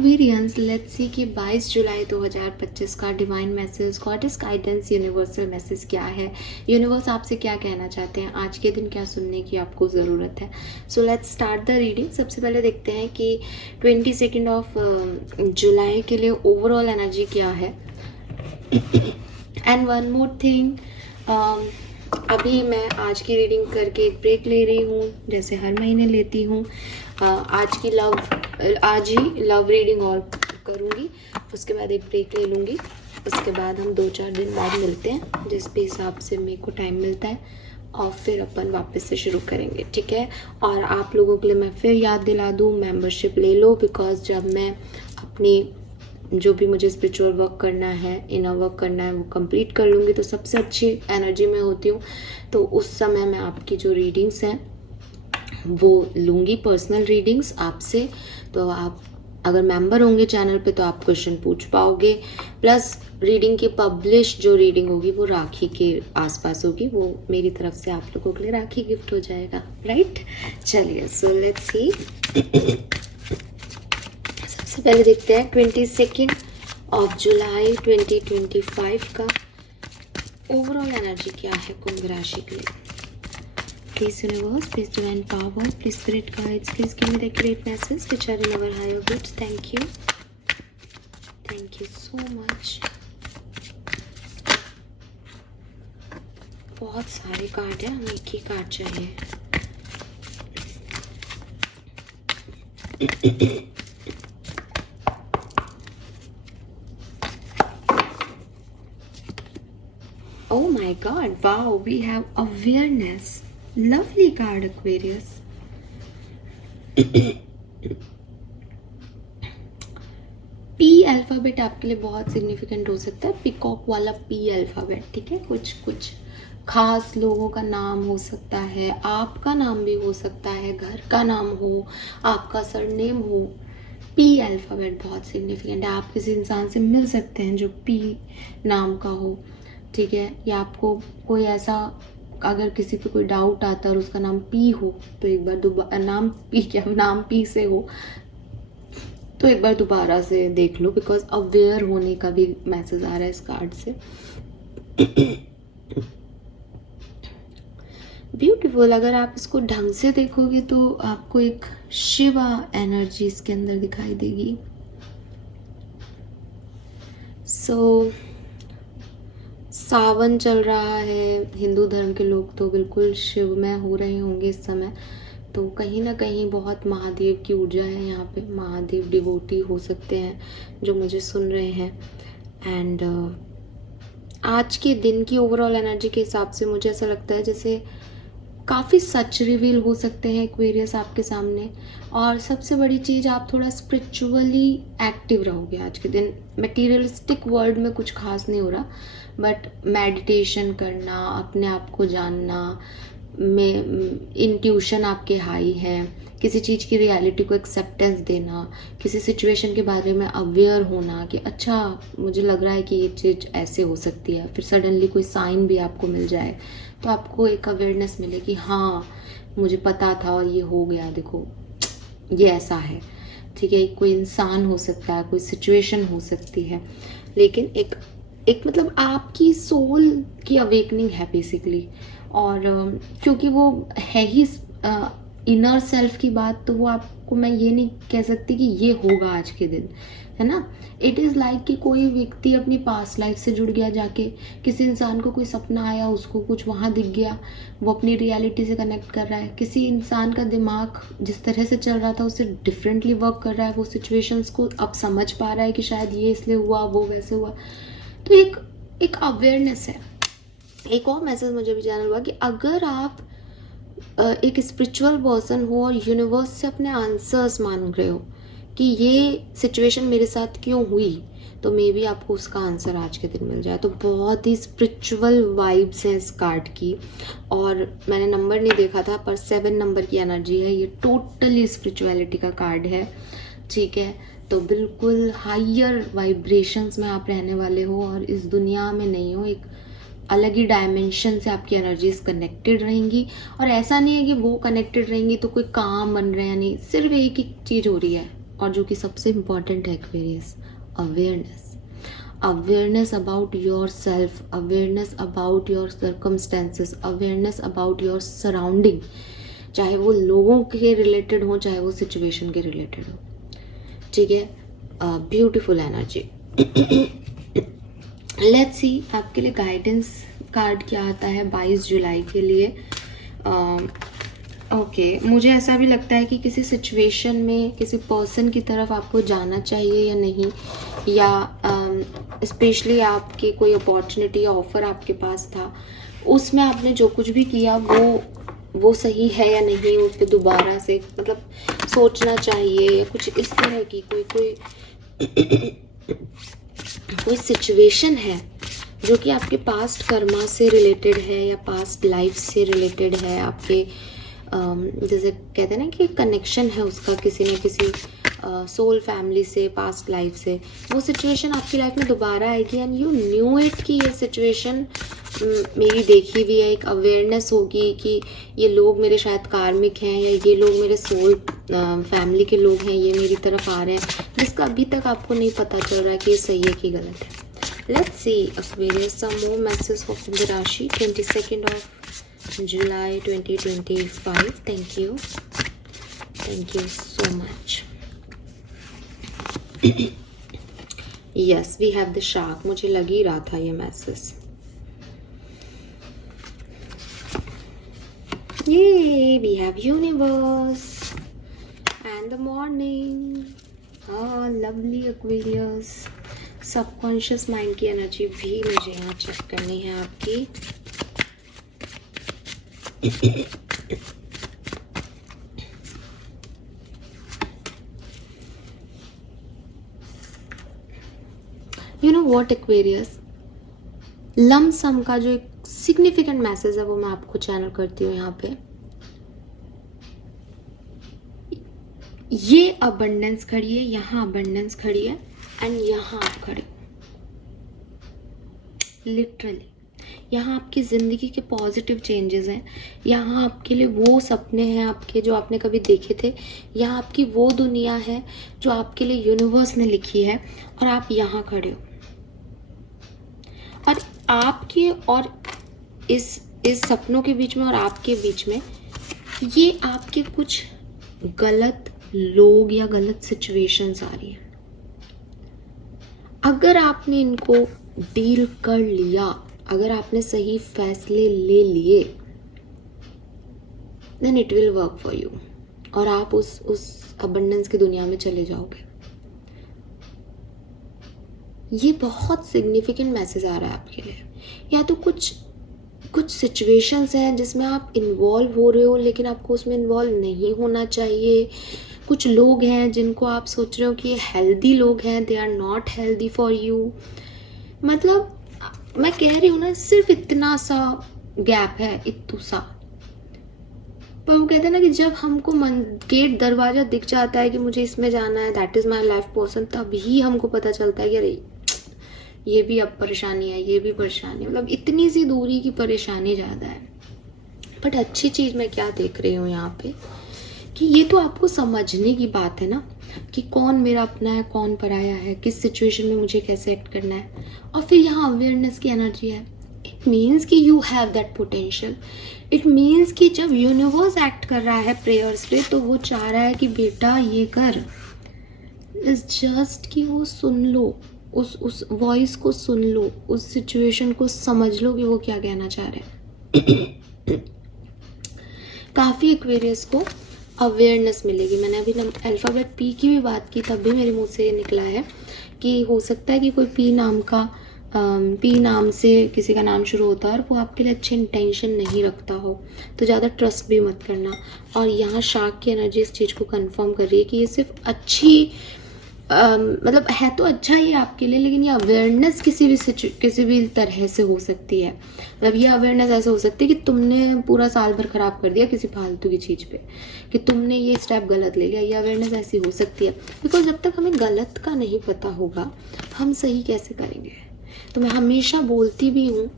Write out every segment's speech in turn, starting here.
Aquarians, let's see कि 22 जुलाई 2025 का divine message, goddess guidance, universal message क्या है। यूनिवर्स आपसे क्या कहना चाहते हैं, आज के दिन क्या सुनने की आपको ज़रूरत है। So let's start the reading. सबसे पहले देखते हैं कि 22 ऑफ जुलाई के लिए ओवरऑल एनर्जी क्या है। एंड वन मोर थिंग, अभी मैं आज की रीडिंग करके एक ब्रेक ले रही हूँ, जैसे हर महीने लेती हूँ। आज ही लव रीडिंग और करूँगी, उसके बाद एक ब्रेक ले लूँगी। उसके बाद हम 2-4 दिन बाद मिलते हैं, जिस भी हिसाब से मेरे को टाइम मिलता है, और फिर अपन वापस से शुरू करेंगे, ठीक है। और आप लोगों के लिए मैं फिर याद दिला दूँ, मेंबरशिप ले लो, बिकॉज जब मैं अपनी जो भी मुझे स्पिरिचुअल वर्क करना है, इनर वर्क करना है, वो कंप्लीट कर लूँगी तो सबसे अच्छी एनर्जी में होती हूँ। तो उस समय मैं आपकी जो रीडिंग्स हैं वो लूँगी, पर्सनल रीडिंग्स आपसे। तो आप अगर मेंबर होंगे चैनल पे तो आप क्वेश्चन पूछ पाओगे, प्लस रीडिंग की पब्लिश जो रीडिंग होगी वो राखी के आसपास होगी, वो मेरी तरफ से आप लोगों के लिए राखी गिफ्ट हो जाएगा, राइट। चलिए, सो लेट्स सी। सबसे पहले देखते हैं 22 ऑफ जुलाई 2025 का ओवरऑल एनर्जी क्या है कुंभ राशि के लिए। Please universe, please divine power, please spirit guides, please give me the accurate message which are in our higher good. Thank you so much. बहुत सारे कार्ड है, हमें एक ही कार्ड चाहिए। Oh my god, wow, we have awareness. Lovely card, Aquarius. P alphabet आपके लिए बहुत सिग्निफिकेंट हो सकता है, पिकॉक वाला पी अल्फाबेट, ठीक है। कुछ खास लोगों का नाम हो सकता है, आपका नाम भी हो सकता है, घर का नाम हो, आपका सरनेम हो। पी अल्फाबेट बहुत सिग्निफिकेंट है। आप किसी इंसान से मिल सकते हैं जो पी नाम का हो, ठीक है। या आपको कोई ऐसा, अगर किसी पे कोई डाउट आता है और उसका नाम पी हो तो एक बार दोबारा नाम पी से हो तो एक बार दोबारा से देख लो, बिकॉज अवेयर होने का भी मैसेज आ रहा है इस कार्ड से। ब्यूटीफुल। अगर आप इसको ढंग से देखोगे तो आपको एक शिवा एनर्जी इसके अंदर दिखाई देगी। सो सावन चल रहा है, हिंदू धर्म के लोग तो बिल्कुल शिवमय हो रहे होंगे इस समय। तो कहीं ना कहीं बहुत महादेव की ऊर्जा है यहाँ पे, महादेव डिवोटी हो सकते हैं जो मुझे सुन रहे हैं। एंड आज के दिन की ओवरऑल एनर्जी के हिसाब से मुझे ऐसा लगता है जैसे काफ़ी सच रिवील हो सकते हैं एक्वेरियस आपके सामने। और सबसे बड़ी चीज़, आप थोड़ा स्पिरिचुअली एक्टिव रहोगे आज के दिन। मटेरियलिस्टिक वर्ल्ड में कुछ खास नहीं हो रहा, बट मेडिटेशन करना, अपने आप को जानना में इंट्यूशन आपके हाई है, किसी चीज़ की रियलिटी को एक्सेप्टेंस देना, किसी सिचुएशन के बारे में अवेयर होना कि अच्छा मुझे लग रहा है कि ये चीज़ ऐसे हो सकती है, फिर सडनली कोई साइन भी आपको मिल जाए तो आपको एक अवेयरनेस मिले कि हाँ मुझे पता था और ये हो गया, देखो ये ऐसा है, ठीक है। कोई इंसान हो सकता है, कोई सिचुएशन हो सकती है, लेकिन एक मतलब आपकी सोल की अवेकनिंग है बेसिकली। और क्योंकि वो है ही इनर सेल्फ की बात, तो वो आपको मैं ये नहीं कह सकती कि ये होगा आज के दिन, है ना। इट इज़ लाइक कि कोई व्यक्ति अपनी पास्ट लाइफ से जुड़ गया, जाके किसी इंसान को कोई सपना आया, उसको कुछ वहाँ दिख गया, वो अपनी रियलिटी से कनेक्ट कर रहा है। किसी इंसान का दिमाग जिस तरह से चल रहा था उससे डिफरेंटली वर्क कर रहा है, वो सिचुएशंस को अब समझ पा रहा है कि शायद ये इसलिए हुआ, वो वैसे हुआ। तो एक अवेयरनेस है। एक और मैसेज मुझे भी जानना हुआ कि अगर आप एक स्पिरिचुअल पर्सन हो और यूनिवर्स से अपने आंसर्स मांग रहे हो कि ये सिचुएशन मेरे साथ क्यों हुई, तो मे बी आपको उसका आंसर आज के दिन मिल जाए। तो बहुत ही स्पिरिचुअल वाइब्स हैं इस कार्ड की। और मैंने नंबर नहीं देखा था, पर 7 नंबर की एनर्जी है, ये टोटली स्पिरिचुअलिटी का कार्ड है, ठीक है। तो बिल्कुल हायर वाइब्रेशंस में आप रहने वाले हो और इस दुनिया में नहीं हो, एक अलग ही डायमेंशन से आपकी एनर्जीज कनेक्टेड रहेंगी। और ऐसा नहीं है कि वो कनेक्टेड रहेंगी तो कोई काम बन रहा है, नहीं, सिर्फ एक ही चीज़ हो रही है, और जो कि सबसे इम्पॉर्टेंट है Aquarius, awareness. Awareness about your self, awareness about your circumstances, awareness about your surrounding, चाहे वो लोगों के रिलेटेड हो, चाहे वो सिचुएशन के रिलेटेड हो। ठीक है, ब्यूटीफुल एनर्जी। लेट्स सी आपके लिए गाइडेंस कार्ड क्या आता है 22 जुलाई के लिए। ओके, मुझे ऐसा भी लगता है कि किसी सिचुएशन में किसी पर्सन की तरफ आपको जाना चाहिए या नहीं, या स्पेशली आपकी कोई अपॉर्चुनिटी या ऑफर आपके पास था, उसमें आपने जो कुछ भी किया वो सही है या नहीं, उस पर दोबारा से मतलब सोचना चाहिए, या कुछ इस तरह की कोई सिचुएशन है जो कि आपके पास्ट कर्मा से रिलेटेड है या पास्ट लाइफ से रिलेटेड है, आपके जैसे कहते हैं ना कि कनेक्शन है उसका किसी न किसी सोल फैमिली से, पास्ट लाइफ से, वो सिचुएशन आपकी लाइफ में दोबारा आएगी एंड यू न्यू इट कि ये सिचुएशन मेरी देखी हुई है। एक अवेयरनेस होगी कि ये लोग मेरे शायद कार्मिक हैं, या ये लोग मेरे सोल फैमिली के लोग हैं, ये मेरी तरफ आ रहे हैं, जिसका अभी तक आपको नहीं पता चल रहा है कि ये सही है कि गलत है। Let's see Aquarius, some more messages for Kumbh Rashi, 22nd of July 2025. Thank you so much. Yes, we have the shark. मुझे लग ही रहा था ये message. Yay, we have universe and the morning. Ah, lovely Aquarius. Subconscious mind की energy भी मुझे यहाँ check करनी है आपकी। You know what Aquarius, lump sum का जो एक सिग्निफिकेंट मैसेज है वो मैं आपको चैनल करती हूँ यहाँ पे। ये अबंडेंस खड़ी है, यहाँ अबंडेंस खड़ी है एंड यहाँ आप खड़े, लिटरली यहाँ आपकी ज़िंदगी के पॉजिटिव चेंजेस हैं, यहाँ आपके लिए वो सपने हैं आपके जो आपने कभी देखे थे, यहाँ आपकी वो दुनिया है जो आपके लिए यूनिवर्स ने लिखी है, और आप यहाँ खड़े हो। और आपके और इस सपनों के बीच में और आपके बीच में ये आपके कुछ गलत लोग या गलत सिचुएशंस आ रही है। अगर आपने इनको डील कर लिया, अगर आपने सही फैसले ले लिए, then it will work for you, और आप उस अबंडेंस की दुनिया में चले जाओगे। ये बहुत सिग्निफिकेंट मैसेज आ रहा है आपके लिए। या तो कुछ सिचुएशंस हैं जिसमें आप इन्वॉल्व हो रहे हो लेकिन आपको उसमें इन्वॉल्व नहीं होना चाहिए। कुछ लोग हैं जिनको आप सोच रहे हो कि ये हेल्दी लोग हैं, they are not healthy for you. मतलब मैं कह रही हूँ ना, सिर्फ इतना सा गैप है, इतू सा। पर वो कहते हैं ना कि जब हमको गेट दरवाजा दिख जाता है कि मुझे इसमें जाना है, that is my life person, तभी हमको पता चलता है कि अरे ये भी अब परेशानी है, ये भी परेशानी है। मतलब इतनी सी दूरी की परेशानी ज़्यादा है। बट अच्छी चीज़ मैं क्या देख रही हूँ यहाँ पे कि ये तो आपको समझने की बात है ना कि कौन मेरा अपना है, कौन पराया है, किस सिचुएशन में मुझे कैसे एक्ट करना है। और फिर यहाँ अवेयरनेस की एनर्जी है। इट मीन्स कि you have that potential. It means कि जब यूनिवर्स एक्ट कर रहा है प्रेयर्स पे, तो वो चाह रहा है कि बेटा ये कर। इट्स जस्ट कि वो सुन लो, उस वॉइस को सुन लो, उस सिचुएशन को समझ लो कि वो क्या कहना चाह रहे हैं। काफ़ी एक्वेरियस को अवेयरनेस मिलेगी। मैंने अभी अल्फ़ाबेट पी की भी बात की, तब भी मेरे मुंह से ये निकला है कि हो सकता है कि कोई पी नाम से किसी का नाम शुरू होता है और वो आपके लिए अच्छे इंटेंशन नहीं रखता हो, तो ज़्यादा ट्रस्ट भी मत करना। और यहाँ शार्क की एनर्जी इस चीज़ को कंफर्म कर रही है कि ये सिर्फ अच्छी मतलब है तो अच्छा ही आपके लिए, लेकिन ये अवेयरनेस किसी भी तरह से हो सकती है। मतलब ये अवेयरनेस ऐसे हो सकती है कि तुमने पूरा साल भर ख़राब कर दिया किसी फालतू की चीज़ पे, कि तुमने ये स्टेप गलत ले लिया। ये अवेयरनेस ऐसी हो सकती है, बिकॉज जब तक हमें गलत का नहीं पता होगा हम सही कैसे करेंगे। तो मैं हमेशा बोलती भी हूँ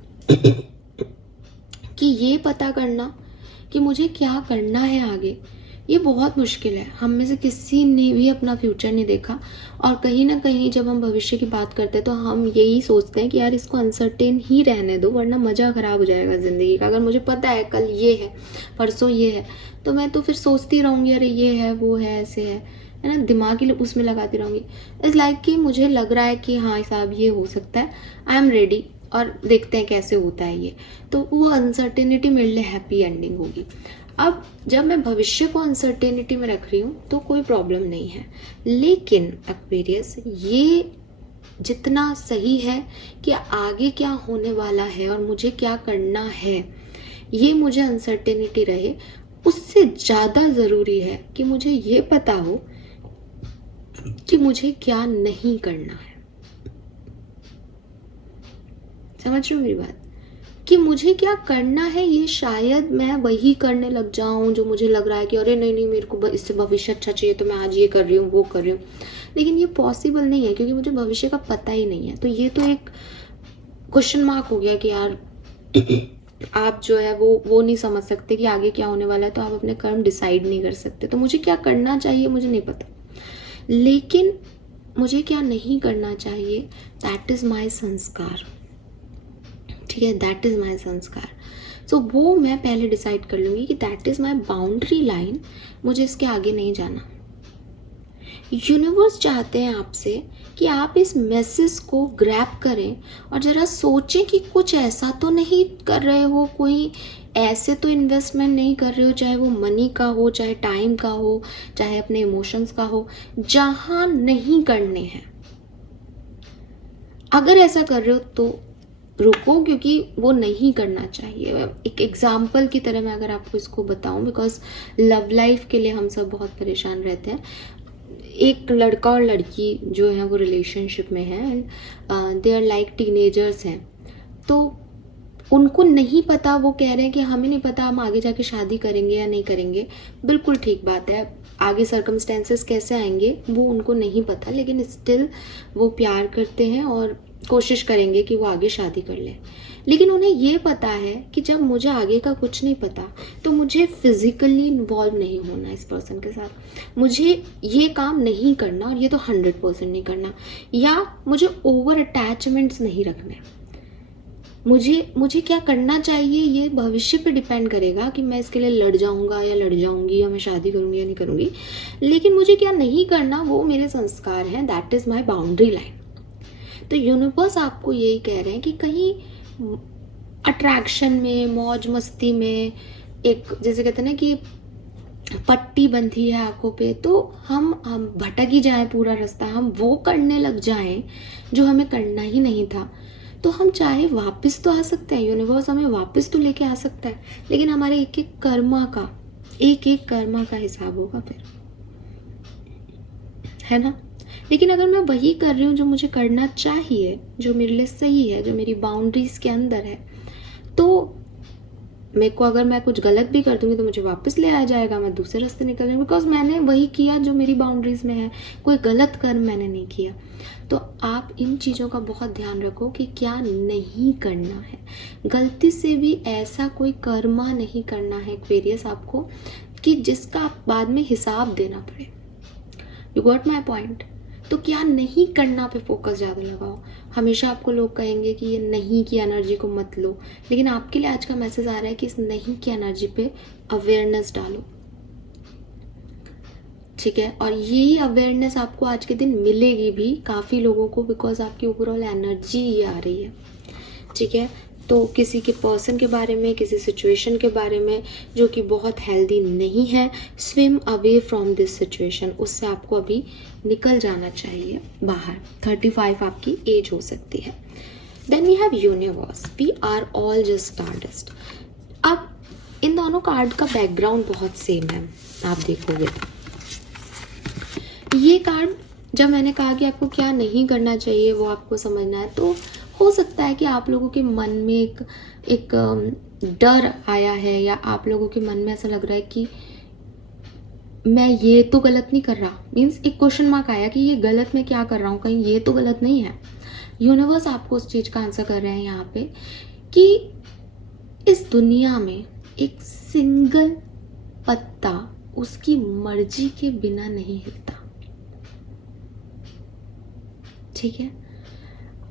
कि ये पता करना कि मुझे क्या करना है आगे, ये बहुत मुश्किल है। हम में से किसी ने भी अपना फ्यूचर नहीं देखा, और कहीं ना कहीं जब हम भविष्य की बात करते हैं तो हम यही सोचते हैं कि यार इसको अनसर्टेन ही रहने दो, वरना मज़ा ख़राब हो जाएगा ज़िंदगी का। अगर मुझे पता है कल ये है, परसों ये है, तो मैं तो फिर सोचती रहूँगी अरे ये है, वो है, ऐसे है ना, दिमाग ही उसमें लगाती रहूँगी। इस लाइक कि मुझे लग रहा है कि हाँ साहब ये हो सकता है, आई एम रेडी, और देखते हैं कैसे होता है ये। तो वो अनसर्टेनिटी मेरे लिए हैप्पी एंडिंग होगी। अब जब मैं भविष्य को अनसर्टेनिटी में रख रही हूँ तो कोई प्रॉब्लम नहीं है, लेकिन एक्वेरियस ये जितना सही है कि आगे क्या होने वाला है और मुझे क्या करना है, ये मुझे अनसर्टेनिटी रहे, उससे ज़्यादा ज़रूरी है कि मुझे ये पता हो कि मुझे क्या नहीं करना है। समझ रहे हो मेरी बात? कि मुझे क्या करना है, ये शायद मैं वही करने लग जाऊं जो मुझे लग रहा है कि अरे नहीं नहीं मेरे को इससे भविष्य अच्छा चाहिए तो मैं आज ये कर रही हूँ, वो कर रही हूँ, लेकिन ये पॉसिबल नहीं है क्योंकि मुझे भविष्य का पता ही नहीं है। तो ये तो एक क्वेश्चन मार्क हो गया कि यार आप जो है वो नहीं समझ सकते कि आगे क्या होने वाला है, तो आप अपने कर्म डिसाइड नहीं कर सकते। तो मुझे क्या करना चाहिए मुझे नहीं पता, लेकिन मुझे क्या नहीं करना चाहिए दैट इज़ माई संस्कार। ठीक है, दैट इज़ माई संस्कार। सो वो मैं पहले डिसाइड कर लूँगी कि that is my boundary line, मुझे इसके आगे नहीं जाना। यूनिवर्स चाहते हैं आपसे कि आप इस मैसेज को ग्रैब करें और ज़रा सोचें कि कुछ ऐसा तो नहीं कर रहे हो, कोई ऐसे तो इन्वेस्टमेंट नहीं कर रहे हो, चाहे वो मनी का हो, चाहे टाइम का हो, चाहे अपने इमोशंस का हो, जहाँ नहीं करने हैं। अगर ऐसा कर रहे हो तो रुको, क्योंकि वो नहीं करना चाहिए। एक एग्जाम्पल की तरह मैं अगर आपको इसको बताऊं, बिकॉज लव लाइफ के लिए हम सब बहुत परेशान रहते हैं। एक लड़का और लड़की जो है वो रिलेशनशिप में है and they are like teenagers हैं, तो उनको नहीं पता, वो कह रहे हैं कि हमें नहीं पता हम आगे जाके शादी करेंगे या नहीं करेंगे। बिल्कुल ठीक बात है, आगे सर्कमस्टेंसेस कैसे आएंगे वो उनको नहीं पता, लेकिन स्टिल वो प्यार करते हैं और कोशिश करेंगे कि वो आगे शादी कर ले। लेकिन उन्हें ये पता है कि जब मुझे आगे का कुछ नहीं पता तो मुझे फिजिकली इन्वॉल्व नहीं होना इस पर्सन के साथ, मुझे ये काम नहीं करना, और ये तो 100% नहीं करना, या मुझे ओवर अटैचमेंट्स नहीं रखने। मुझे क्या करना चाहिए ये भविष्य पे डिपेंड करेगा कि मैं इसके लिए लड़ जाऊंगा या लड़ जाऊंगी, या मैं शादी करूंगी या नहीं करूंगी। लेकिन मुझे क्या नहीं करना वो मेरे संस्कार हैं, that is my boundary line. तो यूनिवर्स आपको यही कह रहे हैं कि कहीं अट्रैक्शन में, मौज मस्ती में, एक जैसे कहते हैं ना कि पट्टी बंधी है आंखों पे, तो हम भटक ही जाएं पूरा रास्ता, हम वो करने लग जाएं जो हमें करना ही नहीं था। तो हम चाहे वापस तो आ सकते हैं, यूनिवर्स हमें वापस तो लेके आ सकता है, लेकिन हमारे एक एक कर्मा का हिसाब होगा फिर, है ना। लेकिन अगर मैं वही कर रही हूँ जो मुझे करना चाहिए, जो मेरे लिए सही है, जो मेरी बाउंड्रीज के अंदर है, तो मेरे को अगर मैं कुछ गलत भी कर दूंगी तो मुझे वापस ले आ जाएगा, मैं दूसरे रास्ते निकल जाऊंगी, बिकॉज मैंने वही किया जो मेरी बाउंड्रीज में है, कोई गलत कर्म मैंने नहीं किया। तो आप इन चीज़ों का बहुत ध्यान रखो कि क्या नहीं करना है। गलती से भी ऐसा कोई कर्मा नहीं करना है एक्वेरियस आपको कि जिसका आप बाद में हिसाब देना पड़े। You got my point? तो क्या नहीं करना पे फोकस ज़्यादा लगाओ। हमेशा आपको लोग कहेंगे कि ये नहीं की एनर्जी को मत लो, लेकिन आपके लिए आज का मैसेज आ रहा है कि इस नहीं की एनर्जी पे अवेयरनेस डालो। ठीक है, और यही अवेयरनेस आपको आज के दिन मिलेगी भी काफ़ी लोगों को, बिकॉज आपकी ओवरऑल एनर्जी ही आ रही है। ठीक है, तो किसी के पर्सन के बारे में, किसी सिचुएशन के बारे में जो कि बहुत हेल्दी नहीं है, swim away from this situation, उससे आपको अभी निकल जाना चाहिए बाहर। 35 आपकी एज हो सकती है। Then we have universe, we are all just stardust. अब इन दोनों कार्ड का बैकग्राउंड बहुत सेम है, आप देखोगे। ये कार्ड जब मैंने कहा कि आपको क्या नहीं करना चाहिए वो आपको समझना है, तो हो सकता है कि आप लोगों के मन में एक डर आया है, या आप लोगों के मन में ऐसा लग रहा है कि मैं ये तो गलत नहीं कर रहा, मीन्स एक क्वेश्चन मार्क आया कि ये गलत मैं क्या कर रहा हूँ, कहीं ये तो गलत नहीं है। यूनिवर्स आपको उस चीज़ का आंसर कर रहे हैं यहाँ पे कि इस दुनिया में एक सिंगल पत्ता उसकी मर्जी के बिना नहीं हिलता। ठीक है,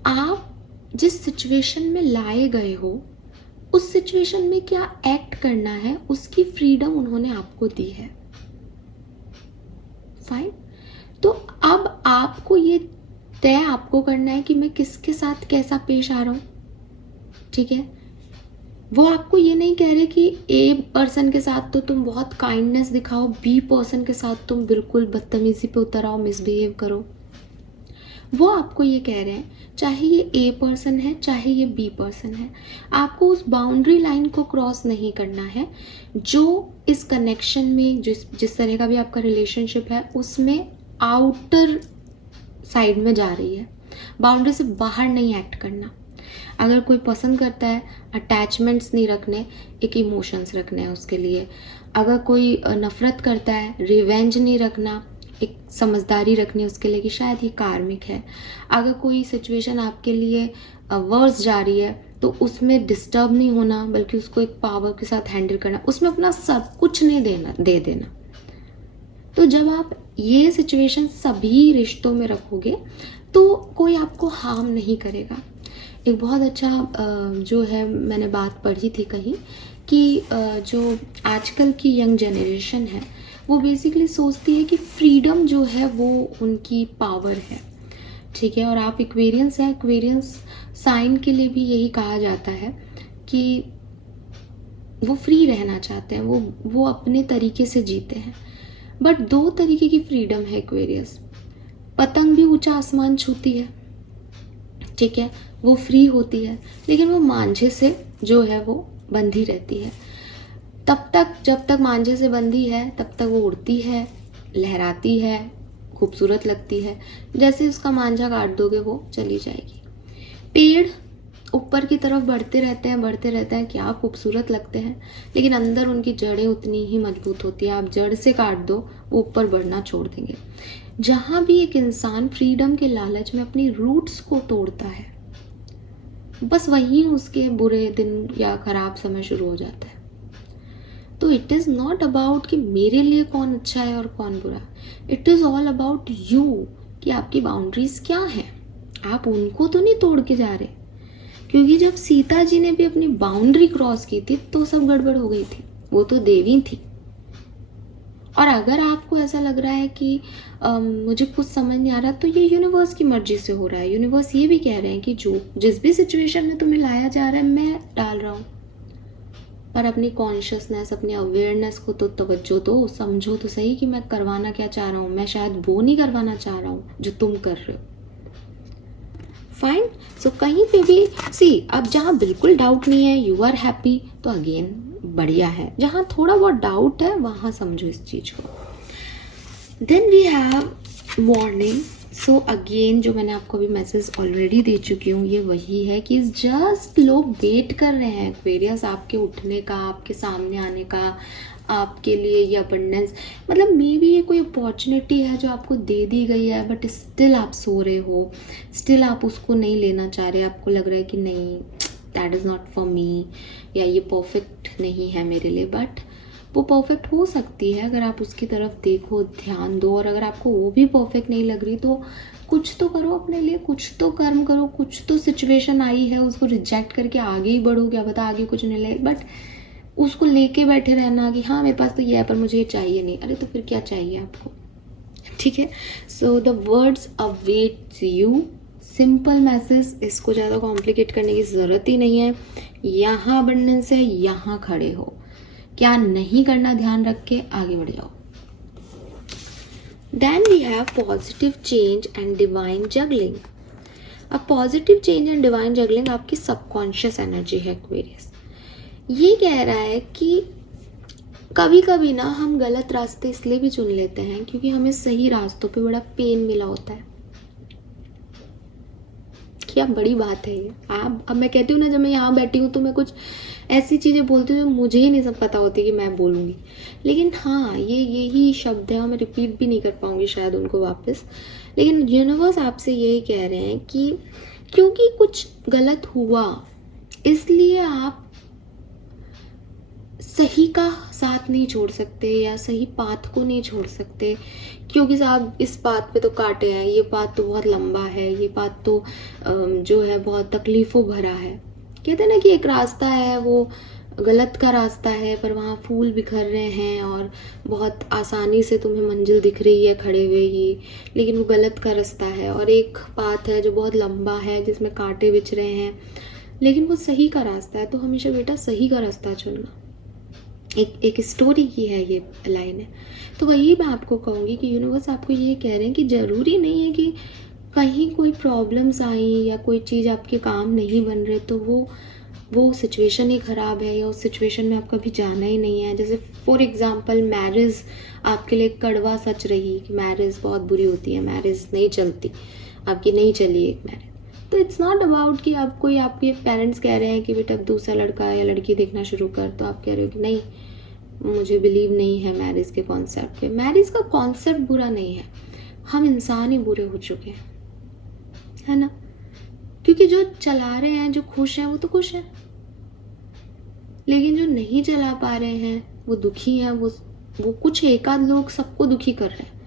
आप जिस सिचुएशन में लाए गए हो उस सिचुएशन में क्या एक्ट करना है उसकी फ्रीडम उन्होंने आपको दी है। फाइन, तो अब आपको ये तय आपको करना है कि मैं किसके साथ कैसा पेश आ रहा हूं। ठीक है, वो आपको ये नहीं कह रहे कि ए पर्सन के साथ तो तुम बहुत काइंडनेस दिखाओ, बी पर्सन के साथ तुम बिल्कुल बदतमीजी पे उतर आओ, मिसबिहेव करो। वो आपको ये कह रहे हैं चाहे ये ए पर्सन है चाहे ये बी पर्सन है, आपको उस बाउंड्री लाइन को क्रॉस नहीं करना है जो इस कनेक्शन में जिस तरह का भी आपका रिलेशनशिप है उसमें आउटर साइड में जा रही है। बाउंड्री से बाहर नहीं एक्ट करना। अगर कोई पसंद करता है अटैचमेंट्स नहीं रखने, एक इमोशंस रखने हैं उसके लिए। अगर कोई नफरत करता है रिवेंज नहीं रखना, एक समझदारी रखनी है उसके लिए कि शायद ये कार्मिक है। अगर कोई सिचुएशन आपके लिए वर्स जा रही है तो उसमें डिस्टर्ब नहीं होना बल्कि उसको एक पावर के साथ हैंडल करना, उसमें अपना सब कुछ नहीं दे देना। तो जब आप ये सिचुएशन सभी रिश्तों में रखोगे तो कोई आपको हार्म नहीं करेगा। एक बहुत अच्छा जो है मैंने बात पढ़ी थी कहीं कि जो आजकल की यंग जनरेशन है वो बेसिकली सोचती है कि फ्रीडम जो है वो उनकी पावर है। ठीक है, और आप एक्वेरियंस है, एक्वेरियंस साइन के लिए भी यही कहा जाता है कि वो फ्री रहना चाहते हैं, वो अपने तरीके से जीते हैं। बट दो तरीके की फ्रीडम है एक्वेरियस। पतंग भी ऊंचा आसमान छूती है, ठीक है, वो फ्री होती है, लेकिन वो मांझे से जो है वो बंधी रहती है। तब तक जब तक मांझे से बंधी है तब तक वो उड़ती है, लहराती है, खूबसूरत लगती है। जैसे उसका मांझा काट दोगे वो चली जाएगी। पेड़ ऊपर की तरफ बढ़ते रहते हैं, क्या खूबसूरत लगते हैं, लेकिन अंदर उनकी जड़ें उतनी ही मजबूत होती है। आप जड़ से काट दो वो ऊपर बढ़ना छोड़ देंगे। जहां भी एक इंसान फ्रीडम के लालच में अपनी रूट्स को तोड़ता है बस वहीं उसके बुरे दिन या खराब समय शुरू हो जाता है। तो इट इज नॉट अबाउट कि मेरे लिए कौन अच्छा है और कौन बुरा। It is all about you कि आपकी बाउंड्रीज क्या है। आप उनको तो नहीं तोड़ के जा रहे, क्योंकि जब सीता जी ने भी अपनी बाउंड्री क्रॉस की थी तो सब गड़बड़ हो गई थी, वो तो देवी थी। और अगर आपको ऐसा लग रहा है कि मुझे कुछ समझ नहीं आ रहा, तो ये यूनिवर्स की मर्जी से हो रहा है। यूनिवर्स ये भी कह रहे हैं कि जो जिस भी सिचुएशन में तुम्हें लाया जा रहा है मैं डाल रहा हूँ, पर अपनी कॉन्शियसनेस, अपनी अवेयरनेस को तो तवज्जो दो, समझो तो सही कि मैं करवाना क्या चाह रहा हूँ। मैं शायद वो नहीं करवाना चाह रहा हूँ जो तुम कर रहे हो। फाइन, सो कहीं पे भी अब जहाँ बिल्कुल डाउट नहीं है, यू आर हैप्पी, तो अगेन बढ़िया है। जहाँ थोड़ा बहुत डाउट है वहाँ समझो इस चीज को। Then we have morning. So again जो मैंने आपको अभी मैसेज ऑलरेडी दे चुकी हूँ ये वही है कि जस्ट लोग वेट कर रहे हैं एक्वेरियस आपके उठने का, आपके सामने आने का, आपके लिए ये अबंडेंस। मतलब मे बी ये कोई अपॉर्चुनिटी है जो आपको दे दी गई है, बट स्टिल आप सो रहे हो, स्टिल आप उसको नहीं लेना चाह रहे। आपको लग रहा है कि नहीं, that is not for me, या ये परफेक्ट नहीं है मेरे लिए। बट वो परफेक्ट हो सकती है अगर आप उसकी तरफ देखो, ध्यान दो। और अगर आपको वो भी परफेक्ट नहीं लग रही तो कुछ तो करो अपने लिए, कुछ तो कर्म करो। कुछ तो सिचुएशन आई है उसको रिजेक्ट करके आगे ही बढ़ो, क्या पता आगे कुछ नहीं ले। बट उसको लेके बैठे रहना कि हाँ मेरे पास तो ये है पर मुझे ये चाहिए नहीं, अरे तो फिर क्या चाहिए आपको। ठीक है, so the words await you. Simple message, इसको ज़्यादा कॉम्प्लिकेट करने की ज़रूरत ही नहीं है। यहाँ अबंडेंस है, यहाँ खड़े हो, क्या नहीं करना ध्यान रख के आगे बढ़ जाओ। Then we have positive change and divine juggling. अब positive change and divine juggling आपकी सबकॉन्शियस एनर्जी है एक्वेरियस। ये कह रहा है कि कभी कभी ना हम गलत रास्ते इसलिए भी चुन लेते हैं क्योंकि हमें सही रास्तों पे बड़ा पेन मिला होता है। क्या बड़ी बात है ये। आप अब मैं कहती हूँ ना, जब मैं यहाँ बैठी हूँ तो मैं कुछ ऐसी चीज़ें बोलती हूँ जो मुझे ही नहीं सब पता होती कि मैं बोलूँगी, लेकिन हाँ ये यही शब्द है और मैं रिपीट भी नहीं कर पाऊँगी शायद उनको वापस। लेकिन यूनिवर्स आपसे यही कह रहे हैं कि क्योंकि कुछ गलत हुआ इसलिए आप सही का साथ नहीं छोड़ सकते या सही पाथ को नहीं छोड़ सकते, क्योंकि साहब इस पाथ पे तो कांटे हैं, ये पाथ तो बहुत लंबा है, ये पाथ तो जो है बहुत तकलीफ़ों भरा है। कहते हैं ना कि एक रास्ता है वो गलत का रास्ता है, पर वहाँ फूल बिखर रहे हैं और बहुत आसानी से तुम्हें मंजिल दिख रही है खड़े हुए ही, लेकिन वो गलत का रास्ता है। और एक पाथ है जो बहुत लंबा है जिसमें कांटे बिछ रहे हैं, लेकिन वो सही का रास्ता है। तो हमेशा बेटा सही का रास्ता चुनना। एक स्टोरी की है ये लाइन है। तो वही मैं आपको कहूँगी कि यूनिवर्स आपको ये कह रहे हैं कि ज़रूरी नहीं है कि कहीं कोई प्रॉब्लम्स आई या कोई चीज़ आपके काम नहीं बन रहे तो वो सिचुएशन ही ख़राब है या उस सिचुएशन में आपका भी जाना ही नहीं है। जैसे फॉर एग्ज़ाम्पल मैरिज आपके लिए कड़वा सच रही कि मैरिज बहुत बुरी होती है, मैरिज नहीं चलती, आपकी नहीं चली एक मैरिज। तो इट्स नॉट अबाउट कि आप कोई आपके पेरेंट्स कह रहे हैं कि बेटा दूसरा लड़का या लड़की देखना शुरू कर, तो आप कह रहे हो कि नहीं मुझे बिलीव नहीं है मैरिज के कॉन्सेप्ट पे। मैरिज का कॉन्सेप्ट बुरा नहीं है, हम इंसान ही बुरे हो चुके हैं, है ना? क्योंकि जो चला रहे हैं, जो खुश हैं, वो तो खुश हैं, लेकिन जो नहीं चला पा रहे हैं वो दुखी हैं। वो कुछ एकाध लोग सबको दुखी कर रहे हैं।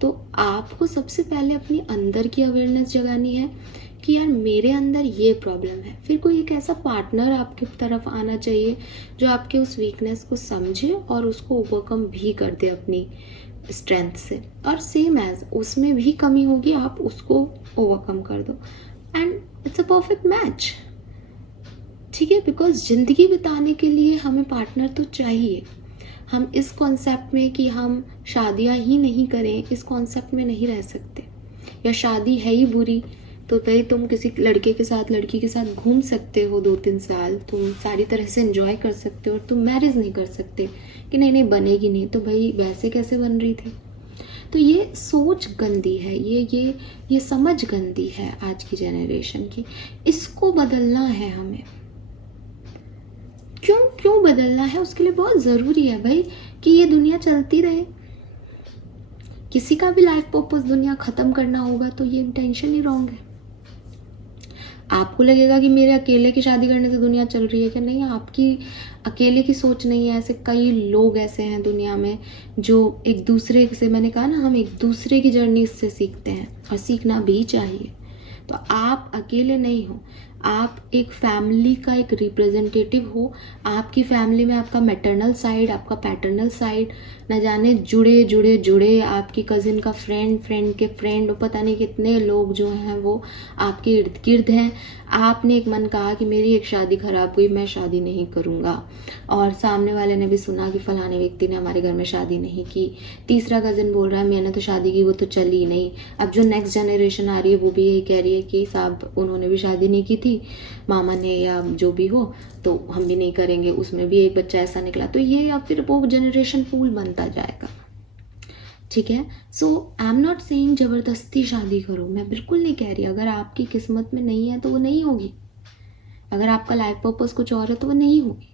तो आपको सबसे पहले अपनी अंदर की अवेयरनेस जगानी है कि यार मेरे अंदर ये प्रॉब्लम है। फिर कोई एक ऐसा पार्टनर आपकी तरफ आना चाहिए जो आपके उस वीकनेस को समझे और उसको ओवरकम भी कर दे अपनी स्ट्रेंथ से, और सेम एज उसमें भी कमी होगी आप उसको ओवरकम कर दो, and it's a perfect match. ठीक है, बिकॉज ज़िंदगी बिताने के लिए हमें पार्टनर तो चाहिए। हम इस कॉन्सेप्ट में कि हम शादियां ही नहीं करें, इस कॉन्सेप्ट में नहीं रह सकते। या शादी है ही बुरी तो भाई तुम किसी लड़के के साथ लड़की के साथ घूम सकते हो 2-3 साल, तुम सारी तरह से एंजॉय कर सकते हो, और तुम मैरिज नहीं कर सकते कि नहीं नहीं बनेगी नहीं, तो भाई वैसे कैसे बन रही थी? तो ये सोच गंदी है, ये समझ गंदी है आज की जनरेशन की। इसको बदलना है हमें। क्यों बदलना है? उसके लिए बहुत ज़रूरी है भाई कि ये दुनिया चलती रहे। किसी का भी लाइफ पर्पस दुनिया ख़त्म करना होगा तो ये इंटेंशन ही रॉन्ग है। आपको लगेगा कि मेरे अकेले की शादी करने से दुनिया चल रही है, क्या? नहीं, आपकी अकेले की सोच नहीं है। ऐसे कई लोग ऐसे हैं दुनिया में जो एक दूसरे से, मैंने कहा ना, हम एक दूसरे की जर्नी से सीखते हैं और सीखना भी चाहिए। तो आप अकेले नहीं हो, आप एक फैमिली का एक रिप्रेजेंटेटिव हो। आपकी फैमिली में आपका मैटरनल साइड, आपका पैटर्नल साइड, न जाने जुड़े आपकी कज़िन का फ्रेंड के फ्रेंड, पता नहीं कितने लोग जो हैं वो आपके इर्द गिर्द हैं। आपने एक मन कहा कि मेरी एक शादी ख़राब हुई, मैं शादी नहीं करूँगा, और सामने वाले ने भी सुना कि फलाने व्यक्ति ने हमारे घर में शादी नहीं की। तीसरा कज़िन बोल रहा है मैंने तो शादी की, वो तो चली नहीं। अब जो नेक्स्ट जनरेशन आ रही है वो भी यही कह रही है कि साहब उन्होंने भी शादी नहीं की थी, मामा ने या जो भी हो, तो हम भी नहीं करेंगे, उसमें भी एक बच्चा ऐसा निकला। तो ये या फिर वो जनरेशन पूल बनता जाएगा। ठीक है, सो आई एम नॉट सेइंग ज़बरदस्ती शादी करो, मैं बिल्कुल नहीं कह रही। अगर आपकी किस्मत में नहीं है तो वो नहीं होगी, अगर आपका लाइफ पर्पस कुछ और है तो वो नहीं होगी।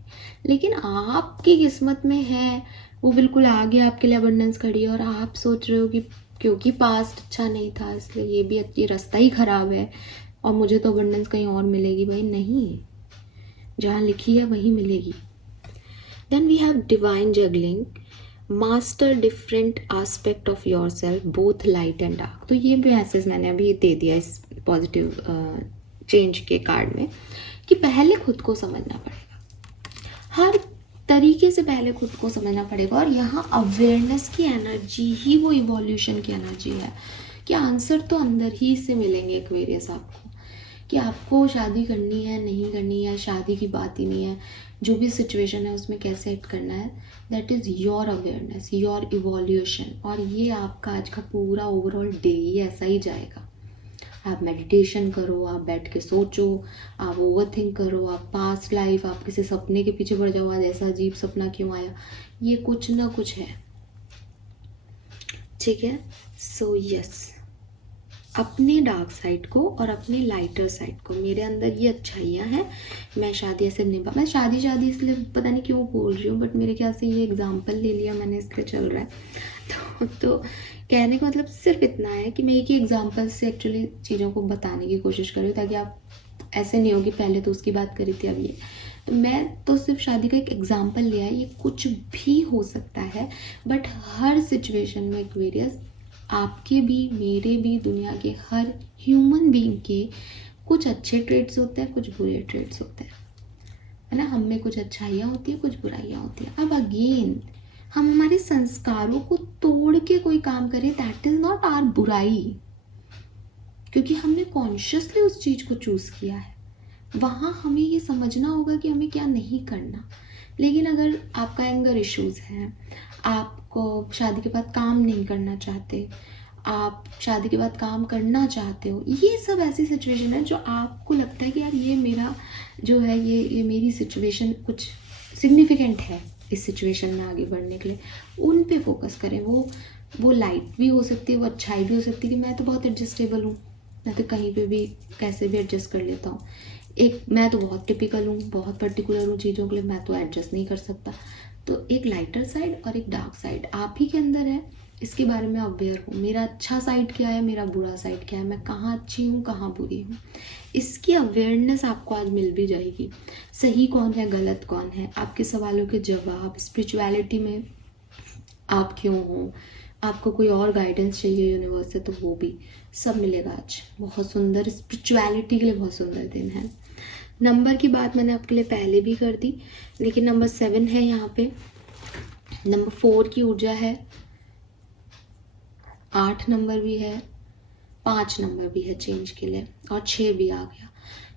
लेकिन आपकी किस्मत में है, वो बिल्कुल आगे आपके लिए अबंडेंस खड़ी है, और आप सोच रहे हो कि क्योंकि पास्ट अच्छा नहीं था इसलिए ये रास्ता ही ख़राब है और मुझे तो अबंडेंस कहीं और मिलेगी। भाई नहीं, जहाँ लिखी है वहीं मिलेगी। Then we have divine juggling, master different aspect of yourself both light and dark. तो ये भी मैसेज मैंने अभी दे दिया इस पॉजिटिव चेंज के कार्ड में कि पहले खुद को समझना पड़ेगा, हर तरीके से पहले खुद को समझना पड़ेगा। और यहाँ अवेयरनेस की एनर्जी ही वो इवोल्यूशन की एनर्जी है कि आंसर तो अंदर ही से मिलेंगे एक्वेरियस आपको, कि आपको शादी करनी है नहीं करनी है, शादी की बात ही नहीं है, जो भी सिचुएशन है उसमें कैसे एक्ट करना है, that is your awareness, your evolution. और ये आपका आज का पूरा ओवरऑल डे ही ऐसा ही जाएगा। आप मेडिटेशन करो, आप बैठ के सोचो, आप ओवर थिंक करो, आप पास्ट लाइफ, आप किसी सपने के पीछे पड़ जाओ, आज ऐसा अजीब सपना क्यों आया, ये कुछ ना कुछ है। ठीक है, सो यस, अपने डार्क साइड को और अपने लाइटर साइड को, मेरे अंदर ये अच्छाइयाँ हैं, मैं शादी ऐसे निभा, मैं शादी इसलिए पता नहीं क्यों बोल रही हूँ, बट मेरे ख्याल से ये एग्जाम्पल ले लिया मैंने इसलिए चल रहा है। तो कहने का मतलब सिर्फ इतना है कि मैं एक ही एग्जाम्पल से एक्चुअली चीज़ों को बताने की कोशिश कर रही हूँ, ताकि आप ऐसे नहीं हो कि पहले तो उसकी बात करी थी अब ये, मैं तो सिर्फ शादी का एक एग्जाम्पल लिया है, ये कुछ भी हो सकता है, बट हर सिचुएशन में एक्वेरियस, आपके भी, मेरे भी, दुनिया के हर ह्यूमन बीइंग के कुछ अच्छे ट्रेड्स होते हैं, कुछ बुरे ट्रेड्स होते हैं, है ना। हम में कुछ अच्छाइयाँ होती है, कुछ बुराइयाँ होती है। अब अगेन हम हमारे संस्कारों को तोड़ के कोई काम करें, दैट इज नॉट आर बुराई, क्योंकि हमने कॉन्शियसली उस चीज़ को चूज़ किया है। वहाँ हमें ये समझना होगा कि हमें क्या नहीं करना। लेकिन अगर आपका एंगर इश्यूज़ है, आपको शादी के बाद काम नहीं करना चाहते, आप शादी के बाद काम करना चाहते हो, ये सब ऐसी सिचुएशन है जो आपको लगता है कि यार ये मेरा जो है, ये मेरी सिचुएशन कुछ सिग्निफिकेंट है इस सिचुएशन में आगे बढ़ने के लिए, उन पे फोकस करें। वो लाइट भी हो सकती है, वो अच्छाई भी हो सकती है कि मैं तो बहुत एडजस्टेबल हूँ, मैं तो कहीं पे भी कैसे भी एडजस्ट कर लेता हूँ। एक मैं तो बहुत टिपिकल हूँ, बहुत पर्टिकुलर हूँ चीज़ों के लिए, मैं तो एडजस्ट नहीं कर सकता। तो एक लाइटर साइड और एक डार्क साइड आप ही के अंदर है, इसके बारे में अवेयर हो। मेरा अच्छा साइड क्या है, मेरा बुरा साइड क्या है, मैं कहाँ अच्छी हूँ, कहाँ बुरी हूँ, इसकी अवेयरनेस आपको आज मिल भी जाएगी। सही कौन है, गलत कौन है, आपके सवालों के जवाब, स्पिरिचुअलिटी में आप क्यों हो, आपको कोई और गाइडेंस चाहिए यूनिवर्स से तो वो भी सब मिलेगा आज। बहुत सुंदर, स्पिरिचुअलिटी के लिए बहुत सुंदर दिन है। नंबर की बात मैंने आपके लिए पहले भी कर दी, लेकिन नंबर 7 है यहाँ पे, नंबर 4 की ऊर्जा है, 8 नंबर भी है, 5 नंबर भी है चेंज के लिए, और 6 भी आ गया।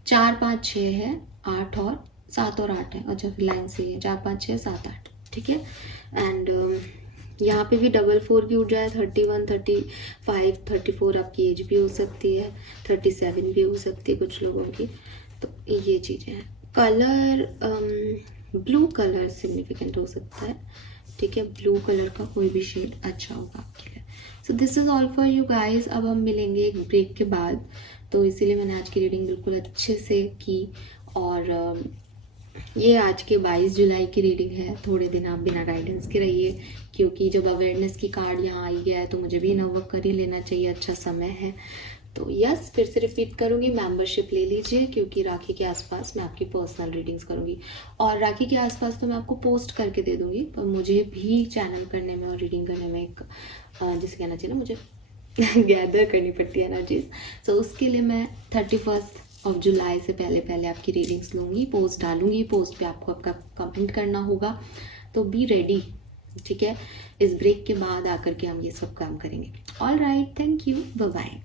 4 5 6 है, 8 और 7 और 8 है, अच्छा लाइन से ही है, 4 5 6 7 8, ठीक है। एंड यहाँ पे भी 4 की ऊर्जा है, 31 35 34 आपकी एज भी हो सकती है, 37 भी हो सकती है कुछ लोगों की। तो ये चीज़ें हैं। कलर ब्लू कलर सिग्निफिकेंट हो सकता है, ठीक है। ब्लू कलर का कोई भी शेड अच्छा होगा आपके लिए। So this is all for you guys. अब हम मिलेंगे एक ब्रेक के बाद, तो इसीलिए मैंने आज की रीडिंग बिल्कुल अच्छे से की। और ये आज के 22 जुलाई की रीडिंग है। थोड़े दिन आप बिना गाइडेंस के रहिए, क्योंकि जब अवेयरनेस की कार्ड यहाँ आई गया है तो मुझे भी इनवर्क कर ही लेना चाहिए, अच्छा समय है। तो यस, फिर से रिपीट करूँगी, मेंबरशिप ले लीजिए, क्योंकि राखी के आसपास मैं आपकी पर्सनल रीडिंग्स करूँगी। और राखी के आसपास तो मैं आपको पोस्ट करके दे दूँगी, पर मुझे भी चैनल करने में और रीडिंग करने में एक जिसे कहना चाहिए ना, मुझे गैदर करनी पड़ती है एनर्जीज। सो उसके लिए मैं 31 जुलाई से पहले आपकी रीडिंग्स लूँगी, पोस्ट डालूँगी। पोस्ट पे आपको आपका कमेंट करना होगा, तो बी रेडी, ठीक है। इस ब्रेक के बाद आकर के हम ये सब काम करेंगे। All right, thank you, bye bye.